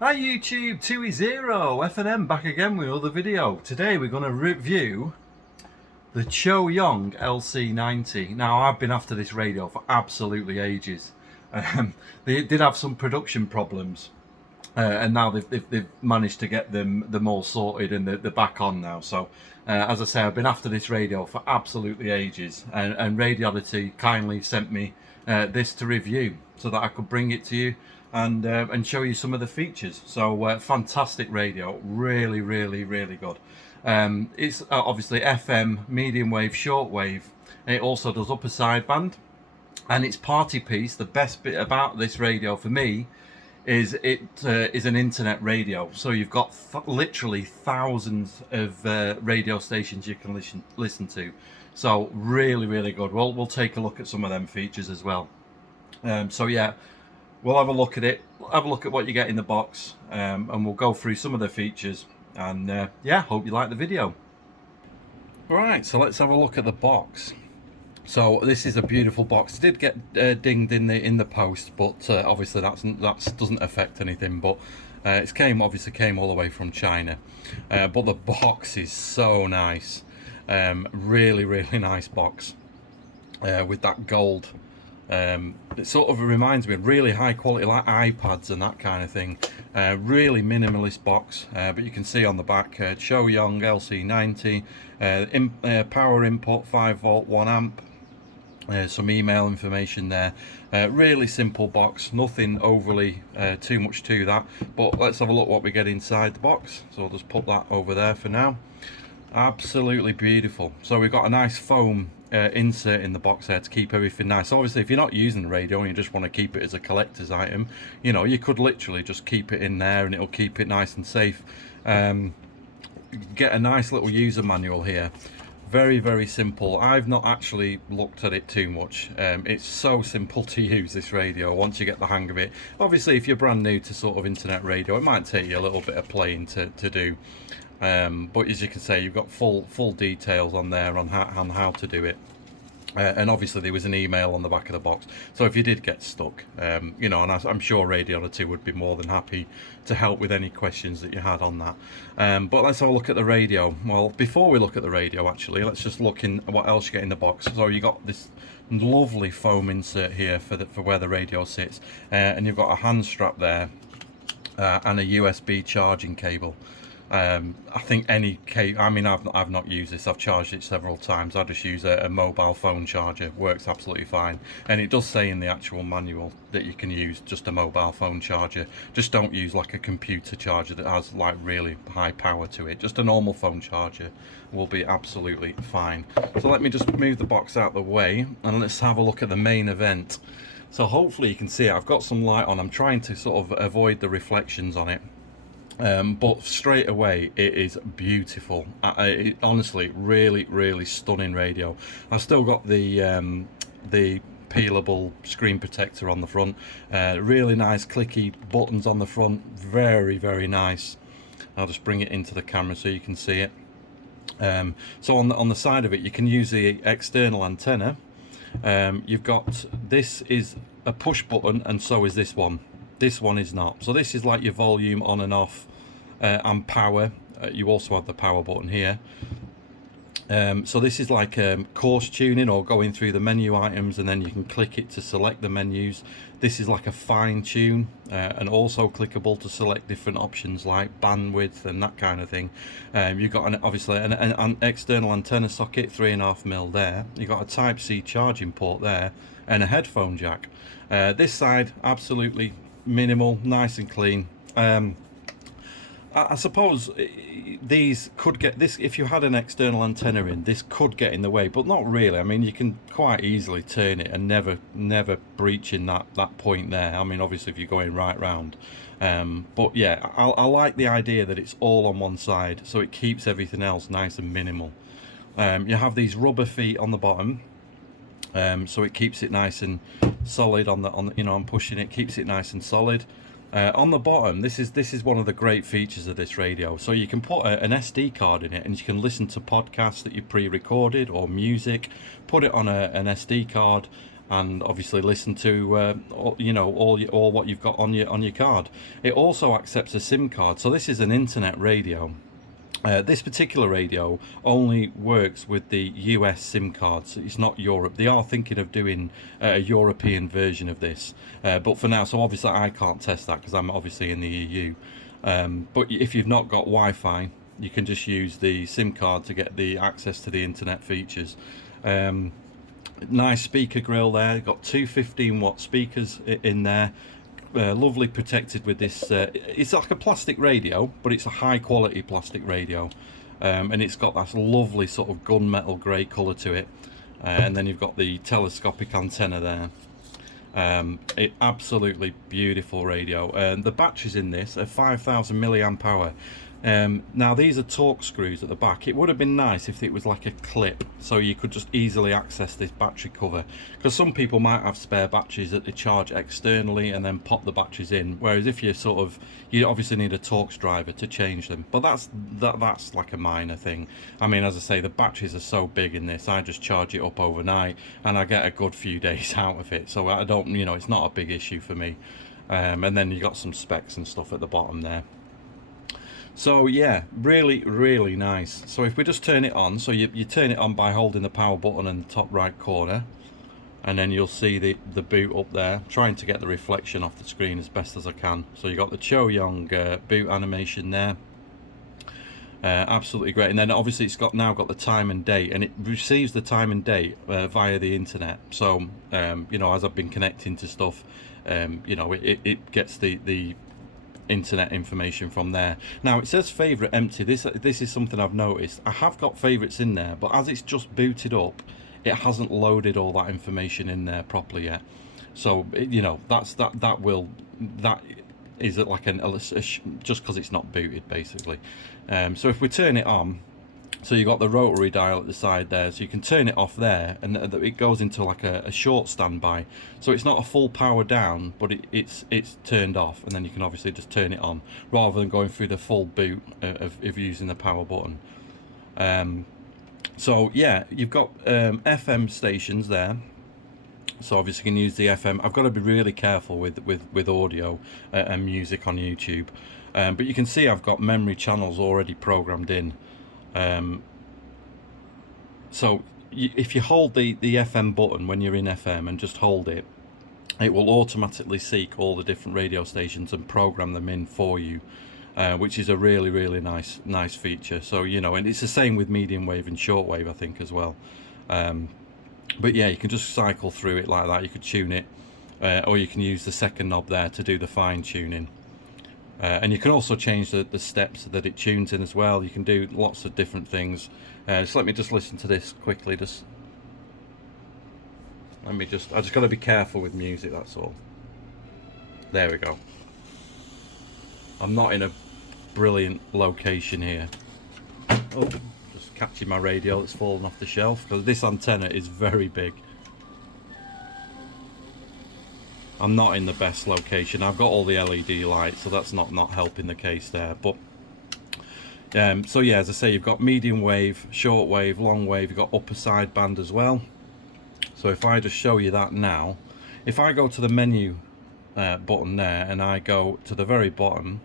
Hi YouTube, 2E0 FNM back again with another video. Today we're going to review the Choyong LC90. Now I've been after this radio for absolutely ages. They did have some production problems and now they've managed to get them all sorted and they're back on now. So as I say, I've been after this radio for absolutely ages, and Radiolity kindly sent me this to review so that I could bring it to you and show you some of the features. So fantastic radio, really good. It's obviously FM, medium wave, short wave. It also does upper sideband, and its party piece, the best bit about this radio for me, is it is an internet radio. So you've got literally thousands of radio stations you can listen to. So really good. Well, we'll take a look at some of them features as well. So yeah, we'll have a look at it, have a look at what you get in the box, and we'll go through some of the features, and yeah, hope you like the video. Alright, so let's have a look at the box. So this is a beautiful box. It did get dinged in the post, but obviously that doesn't affect anything. But it obviously came all the way from China. But the box is so nice, really nice box with that gold. It sort of reminds me of really high quality, like iPads and that kind of thing. Really minimalist box, but you can see on the back Choyong LC90, power input 5V 1 amp. Some email information there. Really simple box, nothing overly too much to that. But let's have a look what we get inside the box. So I'll just put that over there for now. Absolutely beautiful. So we've got a nice foam insert in the box there to keep everything nice. Obviously, if you're not using the radio and you just want to keep it as a collector's item, you know, you could literally just keep it in there and it'll keep it nice and safe. Get a nice little user manual here. Very simple. I've not actually looked at it too much. It's so simple to use, this radio, once you get the hang of it. Obviously, if you're brand new to sort of internet radio, it might take you a little bit of playing to do. But as you can see, you've got full details on there on how to do it. And obviously there was an email on the back of the box, so if you did get stuck, you know, and I'm sure Radiolity would be more than happy to help with any questions that you had on that. But let's have a look at the radio. Well, before we look at the radio, actually, let's just look in what else you get in the box. So you got this lovely foam insert here for where the radio sits, and you've got a hand strap there, and a USB charging cable. I think any cable, I mean, I've not used this, I've charged it several times. I just use a mobile phone charger, works absolutely fine. And it does say in the actual manual that you can use just a mobile phone charger. Just don't use like a computer charger that has like really high power to it. Just a normal phone charger will be absolutely fine. So let me just move the box out of the way and let's have a look at the main event. So hopefully you can see it. I've got some light on. I'm trying to sort of avoid the reflections on it. But straight away it is beautiful. Honestly, really stunning radio. I've still got the peelable screen protector on the front. Really nice clicky buttons on the front. Very nice. I'll just bring it into the camera so you can see it. So on the side of it, you can use the external antenna. You've got, this is a push button, and so is this one. This one is not. So this is like your volume on and off, and power. You also have the power button here. So this is like course tuning or going through the menu items, and then you can click it to select the menus. This is like a fine tune, and also clickable to select different options like bandwidth and that kind of thing. You've got obviously an external antenna socket, 3.5mm there. You've got a Type-C charging port there and a headphone jack. This side absolutely minimal, nice and clean. I suppose these could get this, if you had an external antenna in, this could get in the way, but not really. I mean, you can quite easily turn it and never breaching that point there. I mean, obviously if you're going right round, but yeah, I like the idea that it's all on one side, so it keeps everything else nice and minimal. You have these rubber feet on the bottom, so it keeps it nice and solid on the you know, I'm pushing it, keeps it nice and solid. On the bottom, this is one of the great features of this radio. So you can put an SD card in it, and you can listen to podcasts that you pre-recorded or music. Put it on an SD card, and obviously listen to all what you've got on your card. It also accepts a SIM card, so this is an internet radio. This particular radio only works with the US SIM cards. It's not Europe. They are thinking of doing a European version of this, but for now, so obviously I can't test that because I'm obviously in the EU. But if you've not got Wi-Fi, you can just use the SIM card to get the access to the internet features. Nice speaker grill there. Got two 15-watt speakers in there. Lovely protected with this. It's like a plastic radio, but it's a high quality plastic radio, and it's got that lovely sort of gunmetal grey colour to it, and then you've got the telescopic antenna there. It absolutely beautiful radio. The batteries in this are 5,000 milliamp hour. Now these are torque screws at the back. It would have been nice if it was like a clip, so you could just easily access this battery cover, because some people might have spare batteries that they charge externally and then pop the batteries in, whereas if you you obviously need a Torx driver to change them, but that's like a minor thing. I mean, as I say, the batteries are so big in this, I just charge it up overnight and I get a good few days out of it, so I don't, it's not a big issue for me. And then you got some specs and stuff at the bottom there. So yeah, really nice. So if we just turn it on, so you turn it on by holding the power button in the top right corner, and then you'll see the boot up there. Trying to get the reflection off the screen as best as I can. So you got the Choyong boot animation there. Absolutely great. And then obviously it's now got the time and date, and it receives the time and date via the internet. So as I've been connecting to stuff, it gets the internet information from there. Now it says favorite empty. This is something I've noticed. I have got favorites in there, but as it's just booted up, it hasn't loaded all that information in there properly yet. So that is it like just because it's not booted basically. So if we turn it on, so you've got the rotary dial at the side there, so you can turn it off there, and it goes into like a short standby. So it's not a full power down, but it's turned off, and then you can obviously just turn it on, rather than going through the full boot of using the power button. So yeah, you've got FM stations there. So obviously you can use the FM. I've got to be really careful with audio and music on YouTube. But you can see I've got memory channels already programmed in. So if you hold the FM button when you're in FM and just hold it, it will automatically seek all the different radio stations and program them in for you, which is a really nice feature. So and it's the same with medium wave and short wave, I think, as well. But yeah, you can just cycle through it like that. You could tune it, or you can use the second knob there to do the fine tuning. And you can also change the steps that it tunes in as well. You can do lots of different things. So let me just listen to this quickly. I just got to be careful with music, that's all. There we go. I'm not in a brilliant location here. Oh, just catching my radio that's fallen off the shelf, because this antenna is very big. I'm not in the best location. I've got all the LED lights, so that's not helping the case there. But so yeah, as I say, you've got medium wave, short wave, long wave. You've got upper sideband as well. So if I just show you that now, if I go to the menu button there and I go to the very bottom,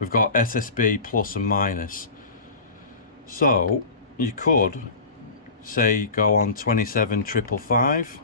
we've got SSB plus and minus. So you could say go on 27555.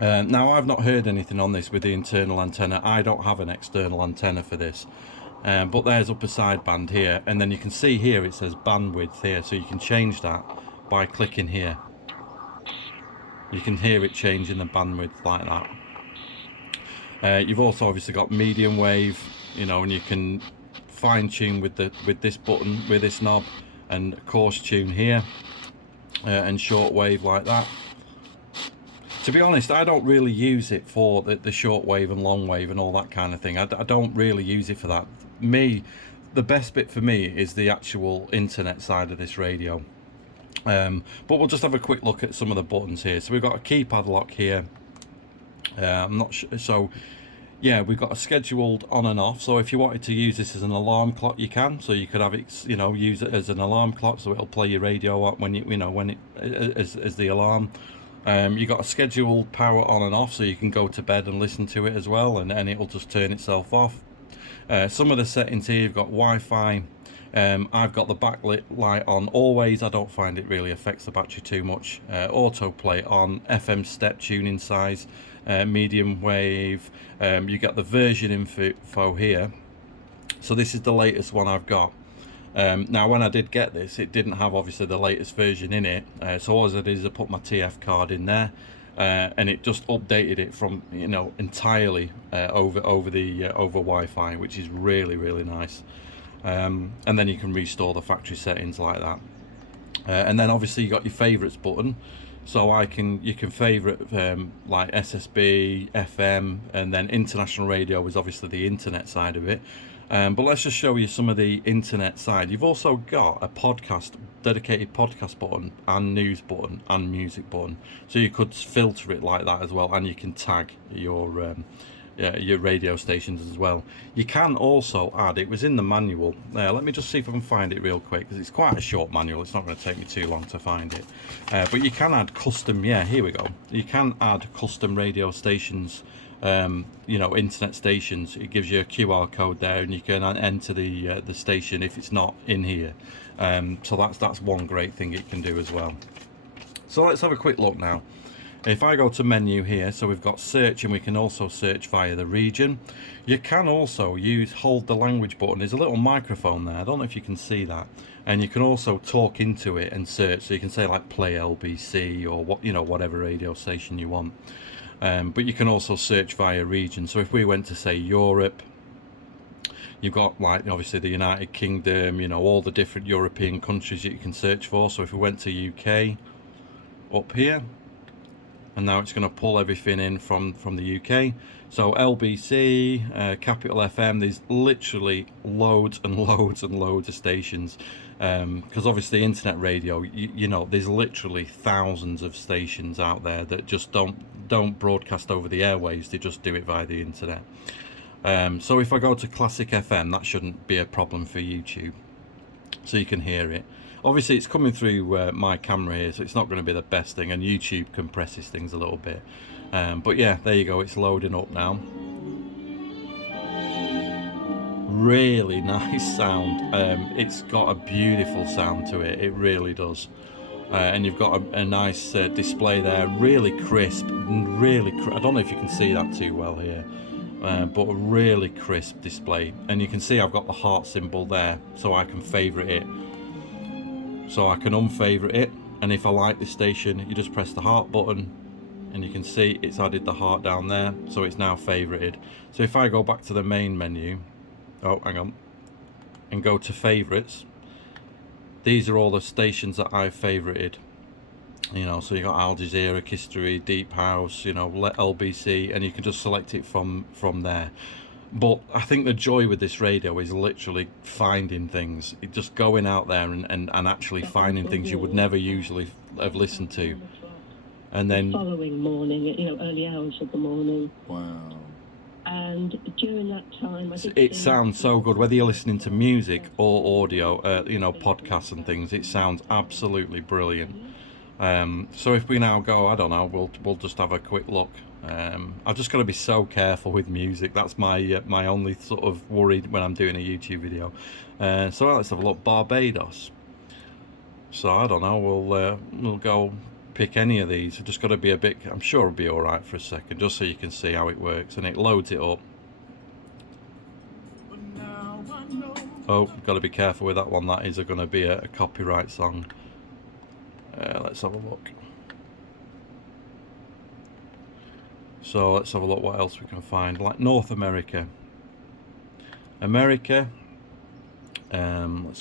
Now I've not heard anything on this with the internal antenna. I don't have an external antenna for this, but there's upper sideband here, and then you can see here it says bandwidth here, so you can change that by clicking here. You can hear it changing the bandwidth like that. You've also obviously got medium wave, and you can fine tune with this button, with this knob, and coarse tune here, and short wave like that. To be honest, I don't really use it for the short wave and long wave and all that kind of thing. I don't really use it for that. The best bit for me is the actual internet side of this radio. But we'll just have a quick look at some of the buttons here. So we've got a keypad lock here. I'm not sure. So yeah, we've got a scheduled on and off. So if you wanted to use this as an alarm clock, you can. So you could have it, use it as an alarm clock, so it'll play your radio up when when it as the alarm. You got a scheduled power on and off, so you can go to bed and listen to it as well, and it'll just turn itself off. Some of the settings here, you've got Wi-Fi. I've got the backlit light on always. I don't find it really affects the battery too much. Autoplay on, FM step tuning size, medium wave. You get the version info here. So this is the latest one I've got. Now when I did get this, it didn't have obviously the latest version in it, so all I did is I put my TF card in there, and it just updated it from, you know, entirely over Wi-Fi, which is really nice. And then you can restore the factory settings like that. And then obviously you got your favorites button, so you can favorite like SSB, FM, and then international radio is obviously the internet side of it. But let's just show you some of the internet side. You've also got a dedicated podcast button, and news button, and music button, so you could filter it like that as well, and you can tag your radio stations as well. You can also add, it was in the manual, let me just see if I can find it real quick, because it's quite a short manual, it's not going to take me too long to find it, but you can add custom, here we go, you can add custom radio stations, you know, internet stations. It gives you a QR code there, and you can enter the station if it's not in here. So that's one great thing it can do as well. So let's have a quick look now. If I go to menu here, so we've got search, and we can also search via the region. You can also hold the language button. There's a little microphone there, I don't know if you can see that, and you can also talk into it and search, so you can say like play LBC or what, you know, whatever radio station you want. But you can also search via region. So if we went to say Europe, you've got like obviously the United Kingdom, you know, all the different European countries that you can search for. So if we went to UK up here, and now it's going to pull everything in from the UK. So LBC, Capital FM, there's literally loads and loads and loads of stations, because obviously internet radio, you know, there's literally thousands of stations out there that just don't broadcast over the airwaves, they just do it via the internet. So if I go to Classic FM, that shouldn't be a problem for YouTube, so you can hear it. Obviously it's coming through my camera here, so it's not going to be the best thing, and YouTube compresses things a little bit. But yeah, there you go, it's loading up now. Really nice sound. It's got a beautiful sound to it, it really does. And you've got a nice display there, really crisp, I don't know if you can see that too well here, but a really crisp display. And you can see I've got the heart symbol there, so I can favourite it. So I can unfavourite it, and if I like this station, you just press the heart button, and you can see it's added the heart down there, so it's now favorited. So if I go back to the main menu, oh hang on, and go to favourites, these are all the stations that I've favorited, you know. So you got Al Jazeera, History, Deep House, you know, LBC, and you can just select it from there. But I think the joy with this radio is literally finding things, just going out there and actually finding things you would never usually have listened to. And then the following morning, you know, early hours of the morning. Wow. And during that time, it sounds so good, whether you're listening to music or audio, you know, podcasts and things. It sounds absolutely brilliant. So if we now go, I don't know, we'll just have a quick look. I've just got to be so careful with music. That's my my only sort of worry when I'm doing a YouTube video. So let's have a look. Barbados. So I don't know, we'll go pick any of these. I've just got to be a bit, I'm sure it'll be alright for a second, just so you can see how it works, and it loads it up. Oh, got to be careful with that one, that is going to be a copyright song. Let's have a look. So let's have a look what else we can find, like North America. Let's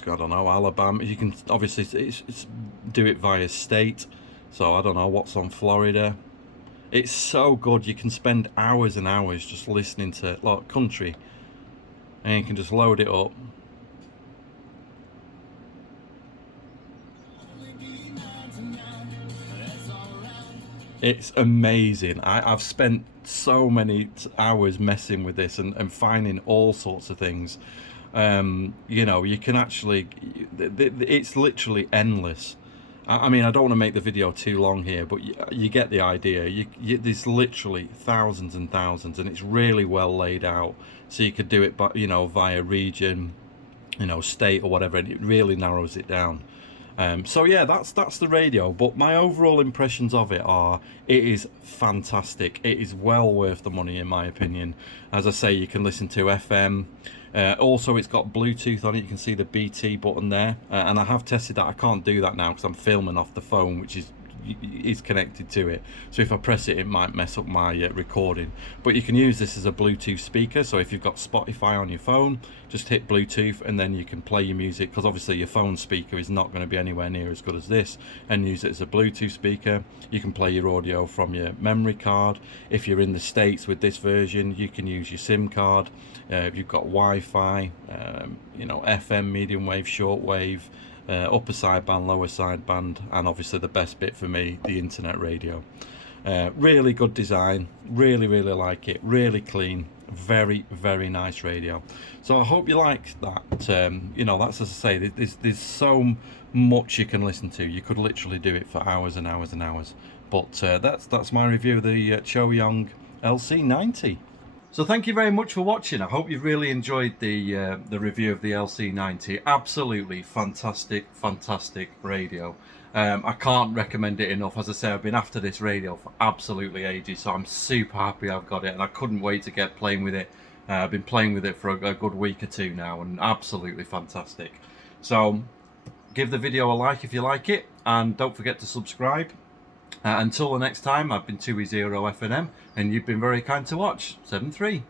go, I don't know, Alabama. You can obviously it's do it via state. So I don't know what's on Florida. It's so good, you can spend hours and hours just listening to like country, and you can just load it up. It's amazing. I've spent so many hours messing with this and finding all sorts of things. You know, you can actually, it's literally endless. I mean, I don't want to make the video too long here, but you get the idea. There's literally thousands and thousands, and it's really well laid out. So you could do it, but via region, state or whatever, and it really narrows it down. So yeah, that's the radio. But my overall impressions of it are, it is fantastic. It is well worth the money, in my opinion. As I say, you can listen to FM. Also, it's got Bluetooth on it. You can see the BT button there, and I have tested that. I can't do that now because I'm filming off the phone, which is connected to it. So if I press it, it might mess up my recording. But you can use this as a Bluetooth speaker. So if you've got Spotify on your phone, just hit Bluetooth and then you can play your music, because obviously your phone speaker is not going to be anywhere near as good as this, and use it as a Bluetooth speaker. You can play your audio from your memory card. If you're in the States with this version, you can use your SIM card. If you've got Wi-Fi, FM, medium wave, short wave, upper sideband, lower sideband, and obviously the best bit for me, the internet radio. Really good design, really like it, really clean, very nice radio. So I hope you like that. That's, as I say, there's so much you can listen to. You could literally do it for hours and hours and hours. But that's my review of the Choyong LC90. So thank you very much for watching. I hope you've really enjoyed the review of the LC90. Absolutely fantastic radio. I can't recommend it enough. As I say, I've been after this radio for absolutely ages, so I'm super happy I've got it, and I couldn't wait to get playing with it. I've been playing with it for a good week or two now, and absolutely fantastic. So give the video a like if you like it, and don't forget to subscribe. Until the next time, I've been 2E0 FNM, and you've been very kind to watch. 7-3.